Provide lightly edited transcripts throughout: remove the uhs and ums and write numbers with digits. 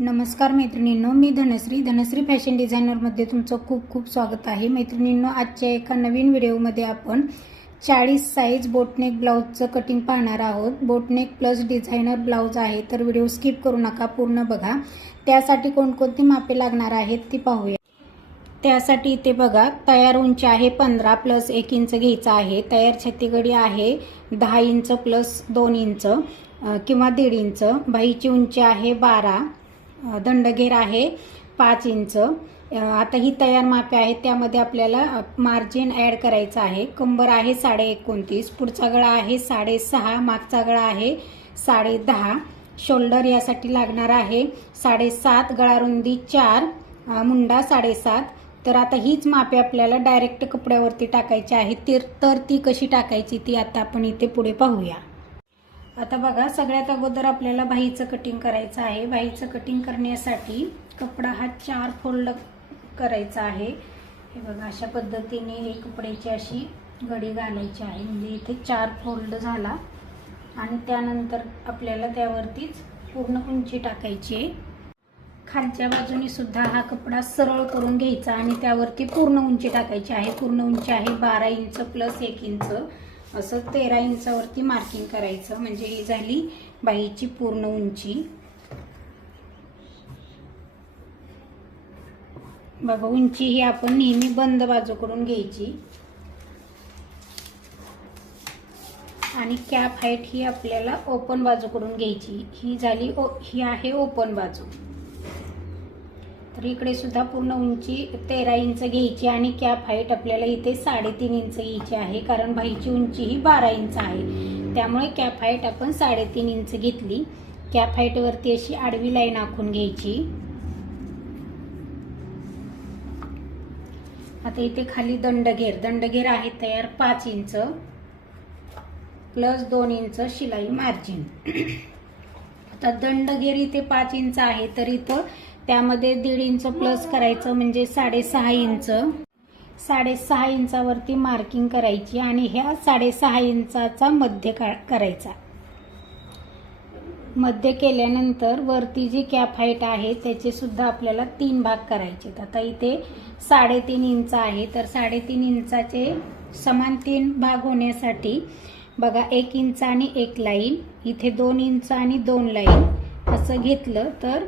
नमस्कार मैत्रिणींनो, मी धनश्री फॅशन डिझायनरमध्ये तुमचं खूप खूप स्वागत आहे। मैत्रिणींनो, आजच्या एका नवीन व्हिडिओमध्ये आपण 40 साइज बोटनेक ब्लाउजचं कटिंग पाहणार आहोत। बोटनेक प्लस डिझायनर ब्लाउज आहे, तर व्हिडिओ स्किप करू नका, पूर्ण बघा। त्यासाठी कोणकोणती मापे लागणार आहेत ती पाहूया। त्यासाठी इथे बघा, तयार उंची आहे 15 प्लस 1 इंच घ्यायचा आहे। तयार छत्तीगडी आहे 10 इंच प्लस 2 इंच किंवा 1.5 इंच। बाहीची उंची आहे 12, दंडघेर आहे 5 इंच। आता ही तयार मापे आहेत, त्यामध्ये आपल्याला मार्जिन ॲड करायचं आहे। कंबर आहे 29.5, पुढचा गळा आहे 6.5, मागचा गळा आहे 10.5, शोल्डर यासाठी लागणार आहे 7.5, गळा रुंदी 4, मुंडा 7.5। तर आता हीच मापे आपल्याला डायरेक्ट कपड्यावरती टाकायची आहे, तर ती कशी टाकायची ती आता आपण इथे पुढे पाहूया। आता बघा, सगळ्यात अगोदर आपल्याला बाहीचं कटिंग करायचं आहे। बाहीचं कटिंग करण्यासाठी कपडा हा 4 फोल्ड करायचा आहे। हे बघा, अशा पद्धतीने हे कपड्याची अशी गडी घालायची आहे, म्हणजे इथे 4 फोल्ड झाला। आणि त्यानंतर आपल्याला त्यावरतीच पूर्ण उंची टाकायची आहे। खालच्या बाजूने सुद्धा हा कपडा सरळ करून घ्यायचा आणि त्यावरती पूर्ण उंची टाकायची आहे। पूर्ण उंची आहे 12 इंच प्लस 1 इंच, असं 13 इंचावरती मार्किंग करायचं, म्हणजे ही झाली बाहीची पूर्ण उंची। बघा, उंची ही आपण नेहमी बंद बाजूकडून घ्यायची आणि कॅप हाईट ही आपल्याला ओपन बाजूकडून घ्यायची। ही आहे ओपन बाजू। तर इकडे सुद्धा पूर्ण उंची 13 इंच घ्यायची आणि कॅप हाईट आपल्याला इथे 3.5 इंच घ्यायची आहे, कारण बाहीची उंची ही 12 इंच आहे, त्यामुळे कॅप हाईट आपण 3.5 इंच घेतली। कॅप हाईट वरती अशी आडवी लाईन आखून घ्यायची। आता इथे खाली दंडघेर आहे तयार 5 इंच प्लस 2 इंच शिलाई मार्जिन। आता दंडघेर इथे 5 इंच आहे, तर इथं त्यामध्ये 1.5 इंच प्लस करायचं, म्हणजे 6.5 इंच। 6.5 इंचावरती मार्किंग करायची आणि ह्या 6.5 इंचाचा मध्य करायचा। मध्य केल्यानंतर वरती जी कॅप हाईट आहे त्याचे सुद्धा आपल्याला 3 भाग करायचे। आता इथे 3.5 इंच आहे, तर 3.5 इंचाचे समान 3 भाग होण्यासाठी बघा, 1 इंच आणि 1 लाईन, इथे 2 इंच आणि 2 लाईन असं घेतलं तर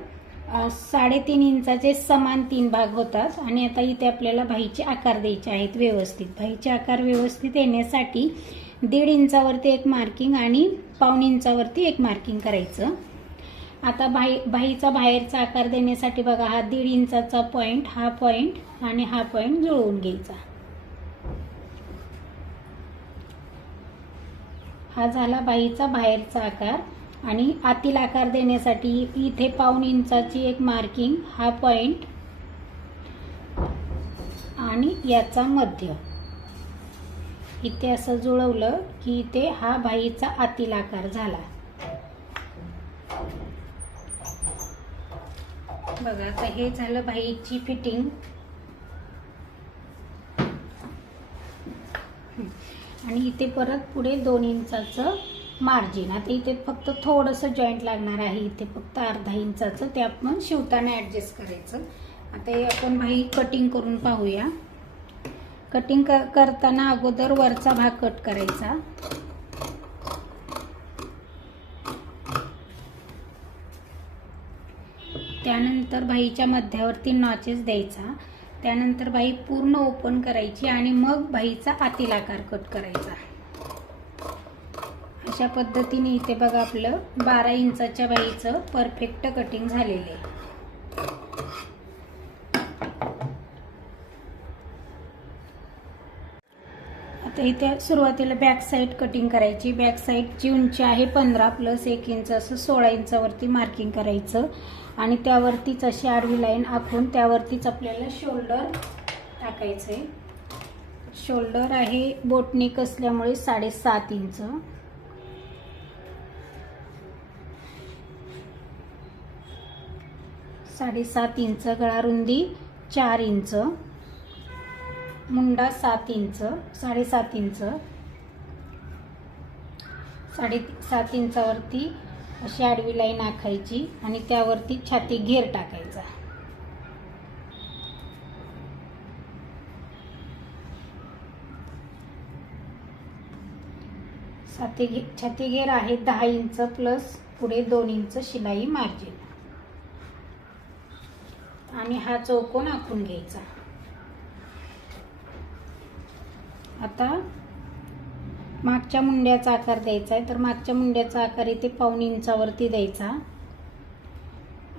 3.5 इंचाचे समान 3 भाग होतात। आणि आता इथे आपल्याला बाहीचे आकार द्यायचे आहेत व्यवस्थित। बाहीचे आकार व्यवस्थित येण्यासाठी 1.5 इंचावरती एक मार्किंग आणि 1.25 इंचावरती एक मार्किंग करायचं। आता बाहीचा बाहेरचा आकार देण्यासाठी बघा, हा 1.5 इंचाचा पॉइंट, हा पॉइंट आणि हा पॉइंट जुळवून घ्यायचा। हा झाला बाहीचा बाहेरचा आकार। आणि आतील आकार देण्यासाठी इथे 1.25 इंचाची एक मार्किंग, हा पॉइंट आणि याचा मध्य इथे असं जुळवलं की इथे हा बाहीचा आतील आकार झाला। बघा, आता हे झालं बाहीची फिटिंग। आणि इथे परत पुढे 2 इंचाचं मार्जिन। आता इथे फक्त थोडंसं जॉईंट लागणार आहे, इथे फक्त अर्धा इंचाचं, ते आपण शिवताना ॲडजस्ट करायचं। आता हे आपण बाही कटिंग करून पाहूया। कटिंग करताना अगोदर वरचा भाग कट करायचा, त्यानंतर बाहीच्या मध्यावरती नॉचेस द्यायचा, त्यानंतर बाही पूर्ण ओपन करायची आणि मग बाहीचा आतील आकार कट करायचा। अशा पद्धतीने इथे बघा, आपलं 12 इंचाच्या बाहीचं परफेक्ट कटिंग झालेलं आहे। आता इथे सुरुवातीला बॅक साईड कटिंग करायची। बॅक साईडची उंची आहे 15 प्लस 1 इंच, असं 16 इंचावरती मार्किंग करायचं आणि त्यावरतीच अशी आडवी लाईन आखून त्यावरतीच आपल्याला शोल्डर टाकायचं आहे। शोल्डर आहे बोटनेक असल्यामुळे 7.5 इंच। 7.5 इंच, गळा रुंदी 4 इंच, मुंडा 7 इंच, 7.5 इंच, 7.5 इंचावरती अशी आडवी लाईन आखायची आणि त्यावरती छाती घेर टाकायचा. छाती घेर आहे 10 इंच प्लस पुढे 2 इंच शिलाई मार्जिन आणि हा चौकोन आखून घ्यायचा. आता मागच्या मुंड्याचा आकार द्यायचा आहे, तर मागच्या मुंड्याचा आकार इथे 1.5 इंचावरती द्यायचा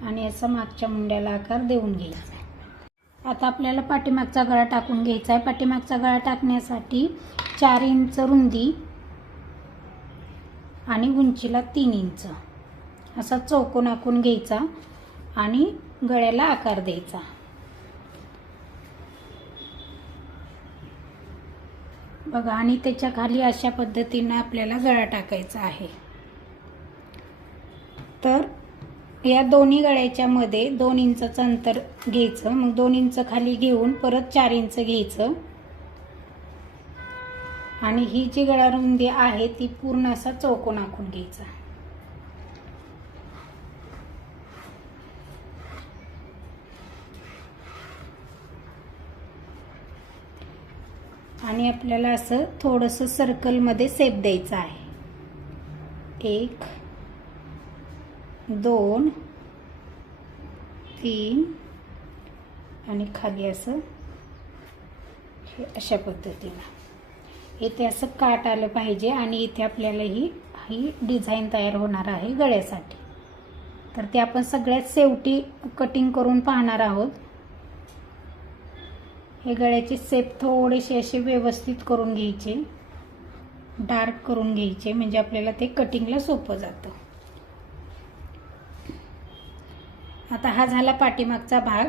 आणि असं मागच्या मुंड्याला आकार देऊन घ्यायचा. आता आपल्याला पाठीमागचा गळा टाकून घ्यायचा आहे. पाठीमागचा गळा टाकण्यासाठी 4 इंच रुंदी आणि उंचीला 3 इंच असा चौकोन आखून घ्यायचा आणि गळ्याला आकार द्यायचा. बघा, आणि त्याच्या खाली अशा पद्धतीने आपल्याला गळा टाकायचा आहे. तर या दोन्ही गळ्याच्या मध्ये 2 इंचाचं अंतर घ्यायचं. मग 2 इंच खाली घेऊन परत 4 इंच घ्यायचं आणि ही जी गळा रुंदी आहे ती पूर्ण असा चौकोन आखून घ्यायचा. आणि आपल्याला असं थोडंसं सर्कलमध्ये शेप द्यायचा आहे. 1 2 3 आणि खाली असं हे अशा पद्धतीने इथे असं काट आलं पाहिजे आणि इथे आपल्याला ही डिझाईन तयार होणार आहे गळ्यासाठी. तर ते आपण सगळ्यात शेवटी कटिंग करून पाहणार आहोत. हे गळ्याचे शेप थोडेसे असे व्यवस्थित करून घ्यायचे, डार्क करून घ्यायचे, म्हणजे आपल्याला ते कटिंगला सोपं जातं. आता हा झाला पाठीमागचा भाग.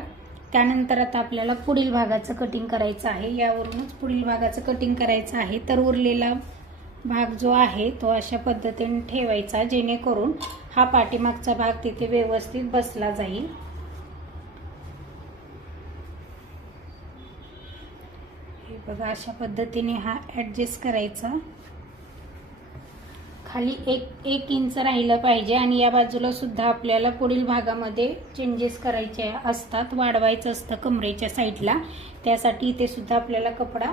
त्यानंतर आता आपल्याला पुढील भागाचं कटिंग करायचं आहे. यावरूनच पुढील भागाचं कटिंग करायचं आहे. तर उरलेला भाग जो आहे तो अशा पद्धतीने ठेवायचा जेणेकरून हा पाठीमागचा भाग तिथे व्यवस्थित बसला जाईल. हे बघा, अशा पद्धतीने हा ॲडजस्ट करायचा. खाली एक इंच राहिलं पाहिजे आणि या बाजूला सुद्धा आपल्याला पुढील भागामध्ये चेंजेस करायचे असतात, वाढवायचं असतं कमरेच्या साईडला. त्यासाठी इथे सुद्धा आपल्याला कपडा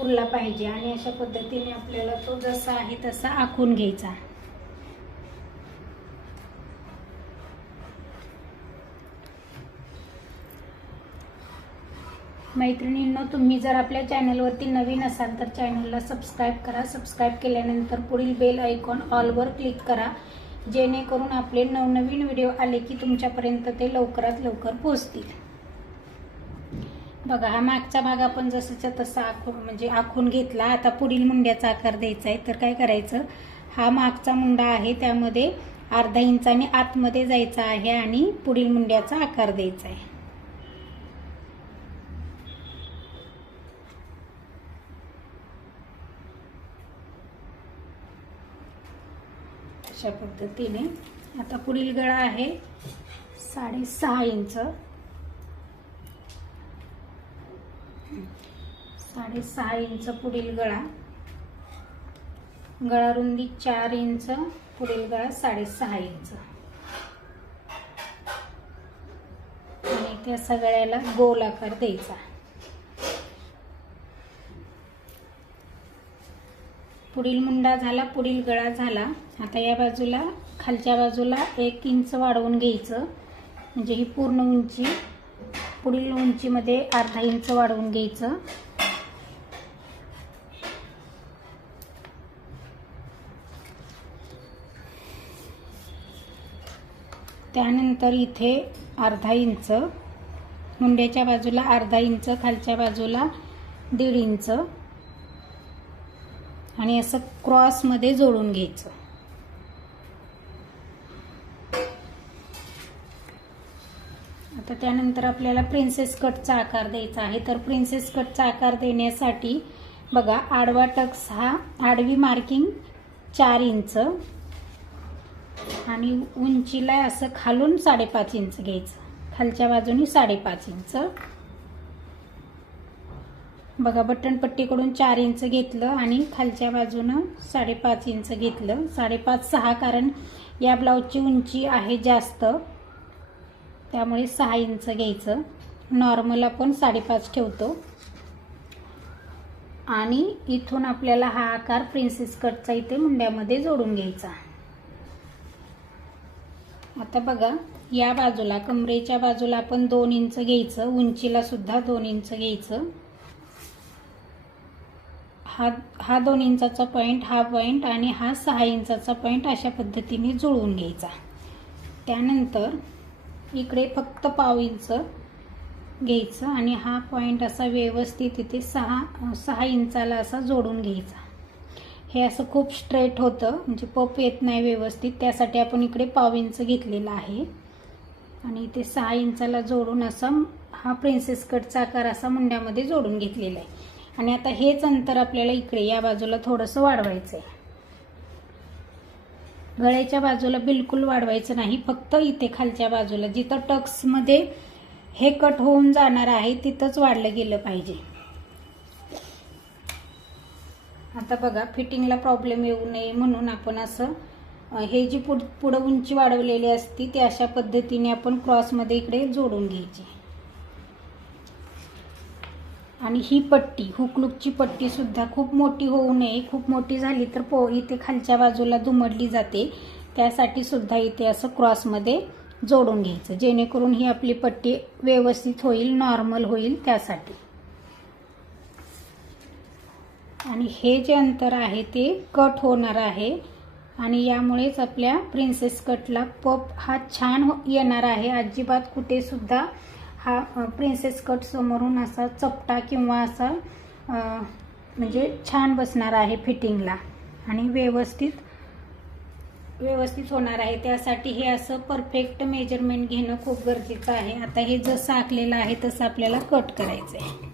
उरला पाहिजे आणि अशा पद्धतीने आपल्याला तो जसा आहे तसा आखून घ्यायचा. मैत्रिणींनो, तुम्ही जर आपल्या चॅनलवरती नवीन असाल तर चॅनलला सबस्क्राईब करा. सबस्क्राईब केल्यानंतर पुढील बेल आयकॉन ऑलवर क्लिक करा, जेणेकरून आपले नवनवीन व्हिडिओ आले की तुमच्यापर्यंत ते लवकरात लवकर पोहोचतील. बघा, हा मागचा भाग आपण जसाच्या तसा आखून घेतला. आता पुढील मुंड्याचा आकार द्यायचा आहे. तर काय करायचं, हा मागचा मुंडा आहे त्यामध्ये अर्धा इंचाने आतमध्ये जायचा आहे आणि पुढील मुंड्याचा आकार द्यायचा आहे. अशा पद्धतीने. आता पुढील गळा आहे 6.5 इंच. 6.5 इंच पुढील गळा. गळा रुंदी 4 इंच, पुढील गळा 6.5 इंच आणि त्या सगळ्याला गोल आकार द्यायचा. पुढील मुंडा झाला, पुढील गळा झाला. आता या बाजूला खालच्या बाजूला 1 इंच वाढवून घ्यायचं, म्हणजे ही पूर्ण उंची. पुढील उंचीमध्ये अर्धा इंच वाढवून घ्यायचं. त्यानंतर इथे अर्धा इंच, मुंड्याच्या बाजूला अर्धा इंच, खालच्या बाजूला 1.5 इंच आणि असं क्रॉसमध्ये जोडून घ्यायचं. आता त्यानंतर आपल्याला प्रिन्सेस कटचा आकार द्यायचा आहे. तर प्रिन्सेस कटचा आकार देण्यासाठी बघा, आडवा टक्स हा आडवी मार्किंग 4 इंच आणि उंचीला असं खालून 5.5 इंच घ्यायचं, खालच्या बाजूनी 5.5 इंच. बघा, बटनपट्टीकडून 4 इंच घेतलं आणि खालच्या बाजूनं 5.5 इंच घेतलं. 5.5 6, कारण या ब्लाऊजची उंची आहे जास्त, त्यामुळे 6 इंच घ्यायचं. नॉर्मल आपण 5.5 ठेवतो. आणि इथून आपल्याला हा आकार प्रिन्सेस कटचा इथे मुंड्यामध्ये जोडून घ्यायचा. आता बघा, या बाजूला कमरेच्या बाजूला आपण 2 इंच घ्यायचं, उंचीला सुद्धा 2 इंच घ्यायचं. हा 2 इंचाचा पॉईंट, हा पॉईंट आणि हा 6 इंचाचा पॉईंट अशा पद्धतीने जुळवून घ्यायचा. त्यानंतर इकडे फक्त पाव इंच घ्यायचं आणि हा पॉईंट असा व्यवस्थित इथे 6 इंचाला असा जोडून घ्यायचा. हे असं खूप स्ट्रेट होतं, म्हणजे पप येत नाही व्यवस्थित, त्यासाठी आपण इकडे पाव इंच घेतलेला आहे. आणि इथे 6 इंचाला जोडून असा हा प्रिन्सेस कटचा आकार असा मुंड्यामध्ये जोडून घेतलेला आहे. आणि आता हेच अंतर आपल्याला इकडे या बाजूला थोडंसं वाढवायचं आहे. गळ्याच्या बाजूला बिलकुल वाढवायचं नाही, फक्त इथे खालच्या बाजूला जिथं टक्समध्ये हे कट होऊन जाणार आहे तिथंच वाढलं गेलं पाहिजे. आता बघा, फिटिंगला प्रॉब्लेम येऊ नये म्हणून आपण असं हे जी पुढं उंची वाढवलेली असती ती अशा पद्धतीने आपण क्रॉसमध्ये इकडे जोडून घ्यायची. आणि ही पट्टी, हुकलूकची पट्टी सुद्धा खूप मोठी होऊ नये. खूप मोठी झाली तर इथे खालच्या बाजूला दुमडली जाते, त्यासाठी सुद्धा इथे असं क्रॉसमध्ये जोडून घ्यायचं, जेणेकरून ही आपली पट्टी व्यवस्थित होईल, नॉर्मल होईल त्यासाठी. आणि हे जे अंतर आहे ते कट होणार आहे आणि यामुळेच आपल्या प्रिन्सेस कटला पप हा छान येणार आहे. अजिबात कुठे सुद्धा हा प्रिन्सेस कट समोरून असा चपटा किंवा असा म्हणजे छान बसणार आहे फिटिंगला आणि व्यवस्थित होणार आहे. त्यासाठी हे असं परफेक्ट मेजरमेंट घेणं खूप गरजेचं आहे. आता हे जसं आखलेलं आहे तसं आपल्याला कट करायचं आहे.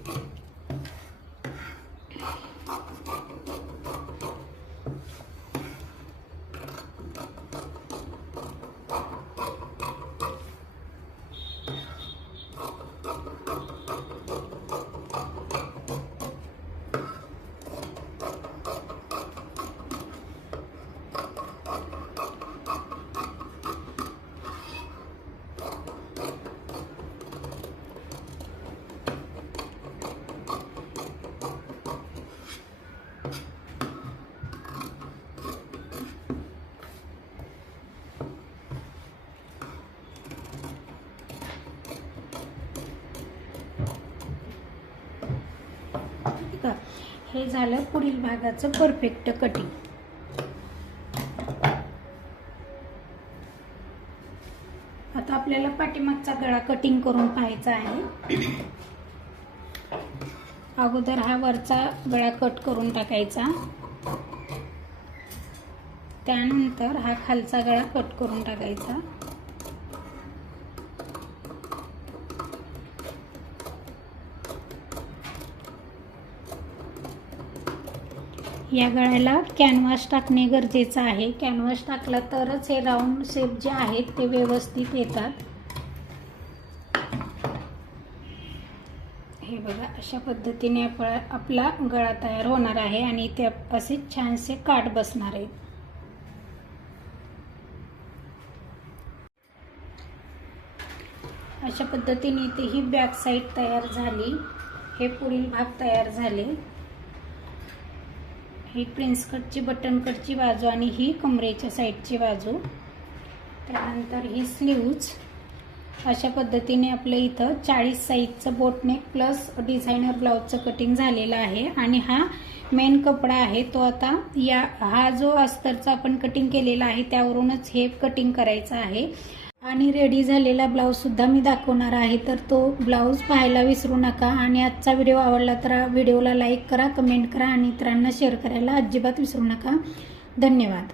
हे झालं पुढील भागाचं परफेक्ट कटिंग. आता आपल्याला पाठीमागचा गळा कटिंग करून पाहायचा आहे. अगोदर हा वरचा गळा कट करून टाकायचा, त्यानंतर हा खालचा गळा कट करून टाकायचा. या गळ्याला कॅनव्हास टाकणे गरजेचं आहे. कॅनव्हास टाकला तरच हे राऊंड शेप जे आहेत ते व्यवस्थित येतात. हे बघा, अशा पद्धतीने आपला गळा तयार होणार आहे आणि ते असे छानसे काठ बसणार आहेत. अशा पद्धतीने इथे ही बॅक साईड तयार झाली. हे पुढील भाग तयार झाले. ही प्रिन्स कटची बटन कटची बाजू आणि ही कमरेच्या साईडची बाजू. त्यानंतर ही स्लीव्ज. अशा पद्धतीने आपलं इथं 40 साईजचं बोटनेक प्लस डिझायनर ब्लाउजचं कटिंग झालेलं आहे. आणि हा मेन कपडा आहे तो आता हा जो अस्तरचा आपण कटिंग केलेला आहे त्यावरूनच हे कटिंग करायचं आहे. आणि रेडी झालेला ब्लाऊज सुद्धा मी दाखवणार आहे, तर तो ब्लाऊज पाहायला विसरू नका. आणि आजचा व्हिडिओ आवडला तर व्हिडिओला लाईक करा, कमेंट करा आणि इतरांना शेअर करायला अजिबात विसरू नका. धन्यवाद.